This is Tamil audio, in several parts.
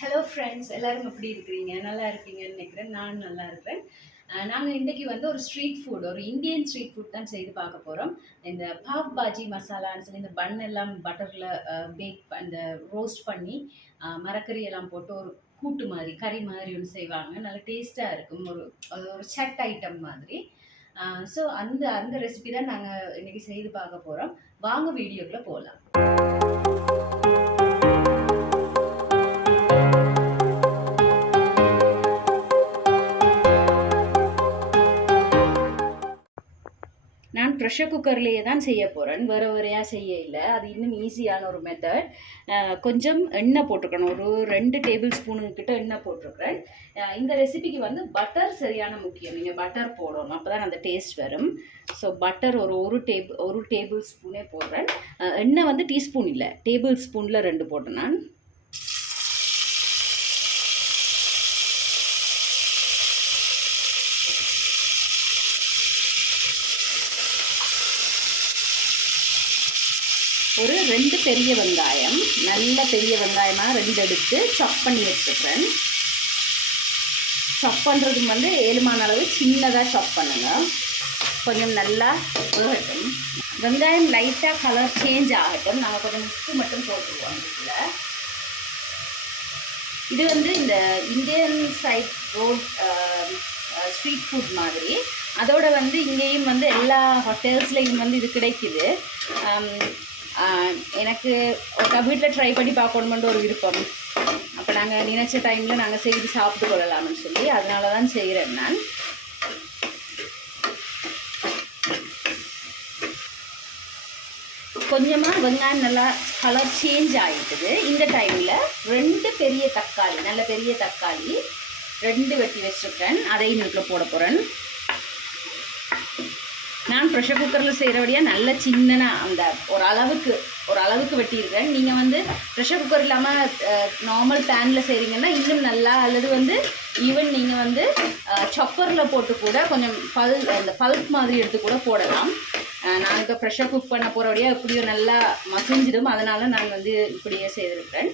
ஹலோ ஃப்ரெண்ட்ஸ், எல்லாரும் எப்படி இருக்கிறீங்க? நல்லா இருக்கீங்கன்னு நினைக்கிறேன். நான் நல்லா இருக்கிறேன். நாங்கள் இன்றைக்கி வந்து ஒரு ஸ்ட்ரீட் ஃபுட், ஒரு இந்தியன் ஸ்ட்ரீட் ஃபுட் தான் செய்து பார்க்க போகிறோம். இந்த பாவ் பாஜி மசாலான்னு சொல்லி இந்த பன் எல்லாம் பட்டரில் இந்த ரோஸ்ட் பண்ணி மரக்கறி எல்லாம் போட்டு ஒரு கூட்டு மாதிரி கறி மாதிரி ஒன்று செய்வாங்க. நல்லா டேஸ்ட்டாக இருக்கும். ஒரு சட் ஐட்டம் மாதிரி. ஸோ அந்த அந்த ரெசிபி தான் நாங்கள் இன்றைக்கி செய்து பார்க்க போகிறோம். வாங்க வீடியோக்குள்ளே போகலாம். நான் ப்ரெஷர் குக்கர்லேயே தான் செய்ய போகிறேன். வேறையாக செய்ய இல்லை. அது இன்னும் ஈஸியான ஒரு மெத்தட். கொஞ்சம் எண்ணெய் போட்டிருக்கணும். ஒரு 2 டேபிள் ஸ்பூனுக்கிட்ட எண்ணெய் போட்டிருக்கிறேன். இந்த ரெசிபிக்கு வந்து பட்டர் சரியான முக்கியம். நீங்கள் பட்டர் போடணும், அப்போ தான் அந்த டேஸ்ட் வரும். ஸோ பட்டர் ஒரு டேபிள் ஸ்பூனே போடுறேன். எண்ணெய் வந்து டீஸ்பூன் இல்லை, டேபிள் ஸ்பூனில் 2 போட்டேன் நான். ஒரு 2 பெரிய வெங்காயம், நல்ல பெரிய வெங்காயமாக 2 எடுத்து சாப் பண்ணி வச்சுக்கிறேன். சாப் பண்ணுறதுக்கு வந்து 7மான அளவு சின்னதாக சாப் பண்ணுங்க. கொஞ்சம் நல்லா வேகட்டும். வெங்காயம் லைட்டாக கலர் சேஞ்ச் ஆகட்டும். நாங்கள் கொஞ்சம் உப்பு மட்டும் போட்டுருவோம். இது வந்து இந்த Indian side road street food மாதிரி. அதோட வந்து இங்கேயும் வந்து எல்லா ஹோட்டல்ஸ்லேயும் வந்து இது கிடைக்குது. எனக்கு ஒரு வீட்டில் ட்ரை பண்ணி பார்க்கணுமென்ற ஒரு விருப்பம். அப்போ நாங்கள் நினச்ச டைமில் நாங்கள் செய்து சாப்பிட்டு கொள்ளலாம்னு சொல்லி அதனால தான் செய்கிறேன் நான். கொஞ்சமாக வெங்காயம் நல்லா கலர் சேஞ்ச் ஆகிட்டுது. இந்த டைமில் 2 பெரிய தக்காளி, நல்ல பெரிய தக்காளி 2 வெட்டி வச்சுருக்கேன். அதையும் வீட்டில் போட போகிறேன். நான் ப்ரெஷர் குக்கரில் செய்கிறபடியாக நல்ல சின்னனா அந்த ஒரு அளவுக்கு வெட்டியிருக்கேன். நீங்கள் வந்து ப்ரெஷர் குக்கர் இல்லாமல் நார்மல் பேனில் செய்கிறீங்கன்னா இன்னும் நல்லா, அல்லது வந்து ஈவன் நீங்கள் வந்து சாப்பரில் போட்டு கூட கொஞ்சம் அந்த பல்ப் மாதிரி எடுத்து கூட போடலாம். நான் இப்போ ப்ரெஷர் குக் பண்ண போகிறபடியாக எப்படியோ நல்லா மசிஞ்சிடும். அதனால் நான் வந்து இப்படியே செய்திருக்கேன்.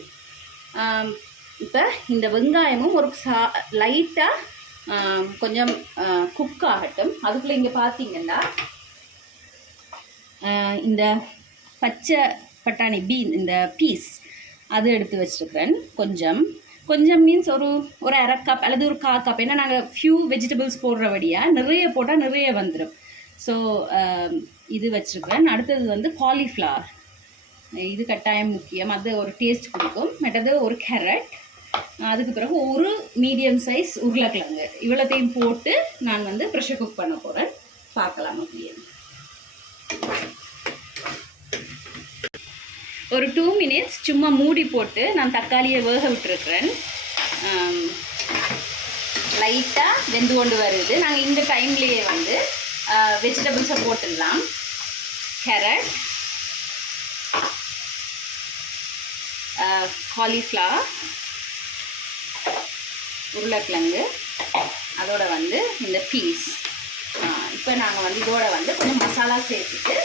இப்போ இந்த வெங்காயமும் ஒரு லைட்டாக கொஞ்சம் குக் ஆகட்டும். அதுக்குள்ளே இங்கே பார்த்தீங்கன்னா இந்த பச்சை பட்டாணி இந்த பீஸ் அது எடுத்து வச்சுருக்கிறேன். கொஞ்சம் மீன்ஸ் ஒரு 1/2 கப் அல்லது ஒரு 1/4 கப். ஏன்னா நாங்கள் ஃபியூ வெஜிடபிள்ஸ் போடுறபடியாக நிறைய போட்டால் நிறைய வந்துடும். ஸோ இது வச்சுருக்கிறேன். அடுத்தது வந்து காலிஃப்ளவர். இது கட்டாயம் முக்கியம், அது ஒரு டேஸ்ட் கொடுக்கும். மற்றது ஒரு கேரட், அதுக்கு பிறகு ஒரு மீடியம் சைஸ் உருளைக்கிழங்கு. இவ்வளோத்தையும் போட்டு நான் வந்து ப்ரெஷர் குக் பண்ண போகிறேன். பார்க்கலாம் அப்படியே. ஒரு 2 மினிட்ஸ் சும்மா மூடி போட்டு நான் தக்காளியை வேக விட்டுருக்குறேன். லைட்டாக வெந்து கொண்டு வருது. நாங்கள் இந்த டைம்லேயே வந்து வெஜிடபிள்ஸை போட்டுடலாம். கேரட், காலிஃப்ளவர், உருளைக்கிழங்கு, அதோட வந்து இந்த பீஸ். இப்போ நாங்கள் வந்து இதோட வந்து கொஞ்சம் மசாலா சேர்த்துட்டு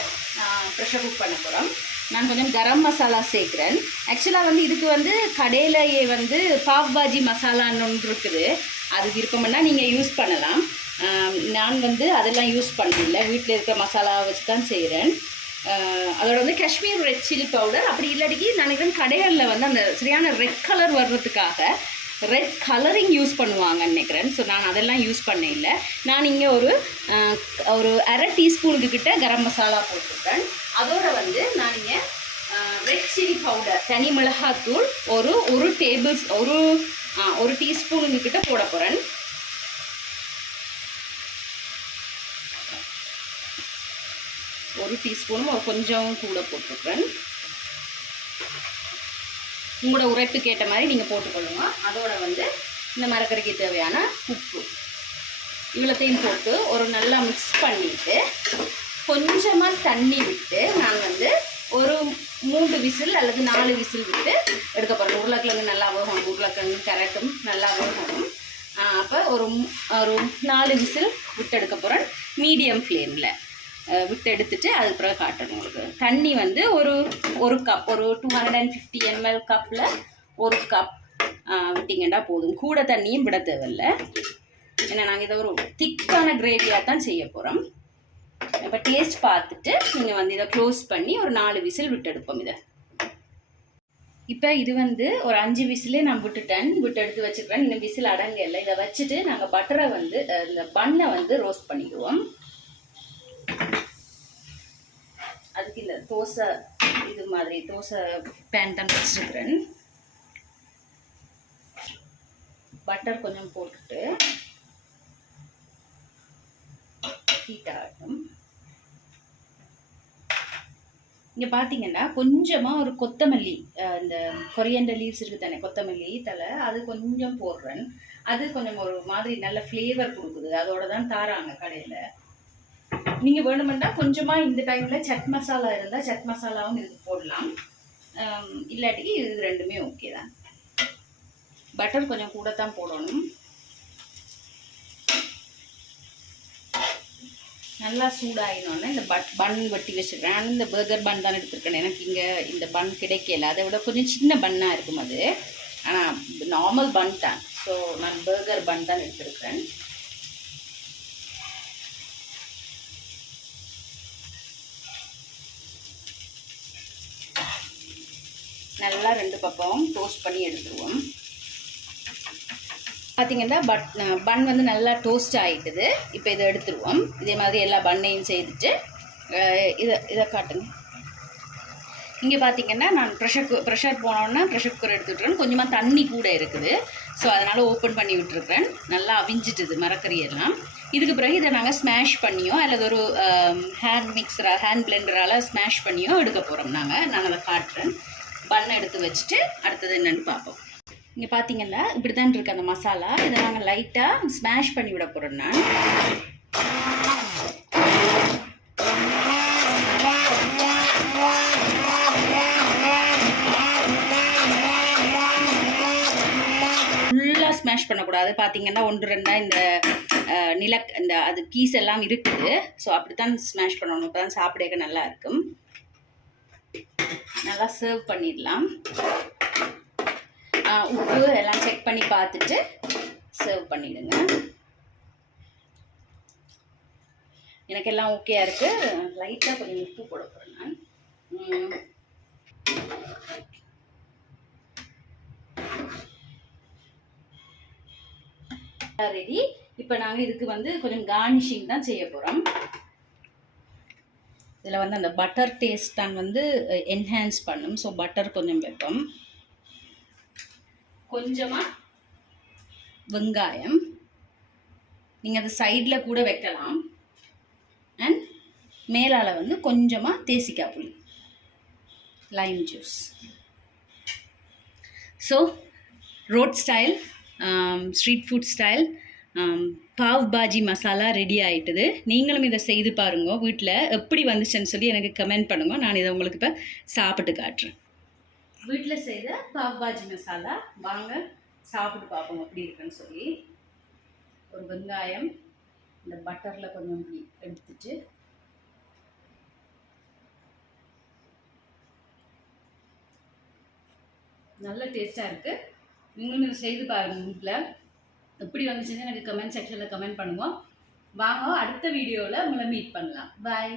ப்ரெஷர் குக் பண்ண போகிறோம். நான் கொஞ்சம் கரம் மசாலா சேர்க்குறேன். ஆக்சுவலாக வந்து இதுக்கு வந்து கடையிலேயே வந்து பாவ் பாஜி மசாலான்னு ஒன்று இருக்குது. அது விருப்பம்னா நீங்கள் யூஸ் பண்ணலாம். நான் வந்து அதெல்லாம் யூஸ் பண்ணல, வீட்டில் இருக்கிற மசாலாவை வச்சு தான் செய்கிறேன். அதோட வந்து காஷ்மீர் ரெட் சில்லி பவுடர், அப்படி இல்லாட்டிக்கு நினைக்கிறேன் கடைகளில் வந்து அந்த சரியான ரெட் கலர் வர்றதுக்காக ரெட் கலரிங் யூஸ் பண்ணுவாங்கன்னு நினைக்கிறேன். ஸோ நான் அதெல்லாம் யூஸ் பண்ண இல்லை. நான் இங்கே ஒரு 1/2 டீஸ்பூனுக்கு கிட்ட கரம் மசாலா போட்டிருக்கேன். அதோட வந்து நான் இங்கே ரெட் சில்லி பவுடர், தனி மிளகாத்தூள் ஒரு டீஸ்பூனுக்கு கிட்ட போட போகிறேன். ஒரு டீஸ்பூனும் கொஞ்சம் கூட போட்டிருக்கேன். உங்களோட உரைப்புக்கு ஏற்ற மாதிரி நீங்கள் போட்டுக்கொள்ளுங்க. அதோட வந்து இந்த மரக்கறிக்கு தேவையான உப்பு இவ்வளோத்தையும் போட்டு ஒரு நல்லா மிக்ஸ் பண்ணிவிட்டு கொஞ்சமாக தண்ணி விட்டு நான் வந்து ஒரு 3 விசில் அல்லது 4 விசில் விட்டு எடுக்க போகிறேன். உருளைக்கிழங்கு நல்லா வேகணும், உருளைக்கிழங்கு கேரட்டும் நல்லா வேகணும். அப்போ ஒரு 4 விசில் விட்டு எடுக்க போகிறேன் மீடியம் ஃப்ளேமில். விட்டு எடுத்துட்டு அது பிறகு காட்டணும் உங்களுக்கு. தண்ணி வந்து ஒரு கப், ஒரு 250 ml கப்பில் 1 கப் போட்டிங்கன்னா போதும். கூட தண்ணியும் விட தேவையில்லை. ஏன்னா நாங்கள் இதை ஒரு திக்கான கிரேவியாக தான் செய்ய போகிறோம். இப்போ டேஸ்ட் பார்த்துட்டு நீங்கள் வந்து இதை க்ளோஸ் பண்ணி ஒரு 4 விசில் விட்டு எடுப்போம். இதை இப்போ இது வந்து ஒரு 5 விசிலே நான் விட்டு எடுத்து வச்சுக்கிறேன். இன்னும் விசில் அடங்க இல்லை. இதை வச்சுட்டு நாங்கள் பட்டரை வந்து இந்த பண்ணை வந்து ரோஸ்ட் பண்ணிடுவோம். அதுக்கு இந்த தோசை இது மாதிரி தோசை பேன் தான் வச்சுருக்கிறேன். பட்டர் கொஞ்சம் போட்டுட்டு ஹீட் ஆகட்டும். இங்கே பார்த்தீங்கன்னா கொஞ்சமாக ஒரு கொத்தமல்லி, இந்த கொரியண்டர் லீவ்ஸ் இருக்குது தானே, கொத்தமல்லி தலை, அது கொஞ்சம் போடுறேன். அது கொஞ்சம் ஒரு மாதிரி நல்ல ஃப்ளேவர் கொடுக்குது. அதோட தான் தாராங்க கடையில். நீங்கள் வேணுமெண்டா கொஞ்சமாக இந்த டைமில் சட் மசாலா இருந்தால் சட் மசாலாவும் இதுக்கு போடலாம். இல்லாட்டி இது ரெண்டுமே ஓகே தான். பட்டர் கொஞ்சம் கூட தான் போடணும். நல்லா சூடாகினோன்னே இந்த பன் வெட்டி வச்சுருக்கேன். இந்த பர்கர் பன் தான் எடுத்துருக்கேன். எனக்கு இங்கே இந்த பன் கிடைக்கல. அதை விட கொஞ்சம் சின்ன பன்னாக இருக்கும் அது. ஆனால் நார்மல் பன் தான். ஸோ நான் பர்கர் பன் தான் எடுத்துருக்கிறேன். நல்லா 2 பக்கம் டோஸ்ட் பண்ணி எடுத்துருவோம். பார்த்தீங்கன்னா பன் வந்து நல்லா டோஸ்ட் ஆகிட்டுது. இப்போ இதை எடுத்துருவோம். இதே மாதிரி எல்லா பன்னையும் செய்துட்டு இதை காட்டுங்க. இங்கே பார்த்தீங்கன்னா நான் ப்ரெஷர் போனோன்னா ப்ரெஷர் குக்கர் எடுத்துவிட்றேன். கொஞ்சமாக தண்ணி கூட இருக்குது. ஸோ அதனால் ஓப்பன் பண்ணி விட்டுருக்குறேன். நல்லா அவிஞ்சிட்டுது மரக்கறியெல்லாம். இதுக்கு பிறகு இதை நாங்கள் ஸ்மாஷ் பண்ணியோ அல்லது ஒரு ஹேண்ட் பிளெண்டரால் ஸ்மாஷ் பண்ணியோ எடுக்க போகிறோம். நான் அதை காட்டுறேன். பண்ணை எடுத்து வச்சுட்டு அடுத்தது என்னென்னு பார்ப்போம். இங்கே பார்த்தீங்கன்னா இப்படி தான் இருக்குது அந்த மசாலா. இதை நாங்கள் லைட்டாக ஸ்மாஷ் பண்ணி விட போகிறோம். நான் ஃபுல்லாக ஸ்மாஷ் பண்ணக்கூடாது. பார்த்தீங்கன்னா 1-2 இந்த அது பீஸ் எல்லாம் இருக்குது. ஸோ அப்படி தான் ஸ்மாஷ் பண்ணணும். இப்போ தான் சாப்பிடக்க நல்லா இருக்கும். நல்லா சர்வ் பண்ணிடலாம். உப்பு எல்லாம் செக் பண்ணி பார்த்துட்டு சர்வ் பண்ணிடுங்க. எனக்கு எல்லாம் ஓகேயா இருக்கு. லைட்டாக கொஞ்சம் உப்பு போட போகிறேன் நான். ரெடி. இப்போ நாங்கள் இதுக்கு வந்து கொஞ்சம் கார்னிஷிங் தான் செய்ய போகிறோம். இதில் வந்து அந்த பட்டர் டேஸ்ட் தான் வந்து என்ஹான்ஸ் பண்ணும். ஸோ பட்டர் கொஞ்சம் வைப்போம். கொஞ்சமாக வெங்காயம், நீங்கள் அது சைடில் கூட வைக்கலாம். அண்ட் மேலால் வந்து கொஞ்சமாக தேசிக்காய் புளி, lime juice. So road style street food style pav bhaji masala ready ஆகிட்டுது. நீங்களும் இதை செய்து பாருங்க. வீட்டில் எப்படி வந்துச்சுன்னு சொல்லி எனக்கு கமெண்ட் பண்ணுங்க. நான் இதை உங்களுக்கு இப்போ சாப்பிட்டு காட்டுறேன். வீட்டில் செய்த பாவ் பாஜி மசாலா வாங்க சாப்பிட்டு பார்ப்போம் எப்படி இருக்குன்னு சொல்லி. ஒரு வெங்காயம் இந்த பட்டரில் கொஞ்சம் இப்படி எடுத்துட்டு நல்ல டேஸ்ட்டாக இருக்குது. நீங்களும் இதை செய்து பாருங்கள். வீட்டில் எப்படி வந்துச்சுன்னு எனக்கு கமெண்ட் செக்ஷனில் கமெண்ட் பண்ணுவோம். வாங்க அடுத்த வீடியோவில் உங்களை மீட் பண்ணலாம். பாய்.